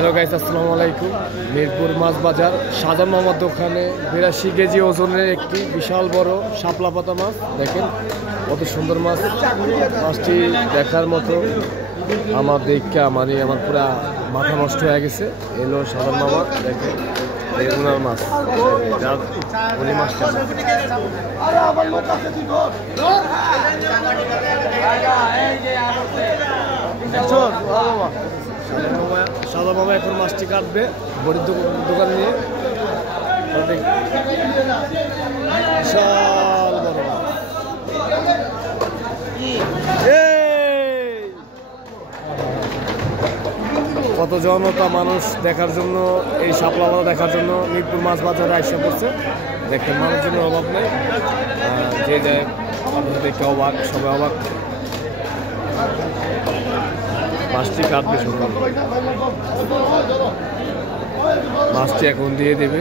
Hello guys, আসসালামু আলাইকুম। মিরপুর মাছ বাজার শাহজাহান মামার দোকানে 82 কেজি ওজনের একটি বিশাল বড় শাপলা পাতা মাছ। দেখেন কত সুন্দর মাছ। মাছটি দেখার মতো। আমার দেখে আমার পুরা মাথা নষ্ট হয়ে গেছে। এলো শাহজাহান মামা, দেখেন ওনার মাছ, উনি মাছটা সাদা বাবা এখন মাছটি কাটবে বড়ির দোকান নিয়ে। বিশাল বড় মাছ। কত জনতা মানুষ দেখার জন্য, এই শাপলা মাছ দেখার জন্য মিরপুর মাছ বাজারে আসা পড়ছে। দেখেন মানুষজনের অভাব নেই, যে যায় দেখে অবাক, সবাই অবাক। মাছটি কাটবে সকাল, মাছটি এখন দিয়ে দেবে।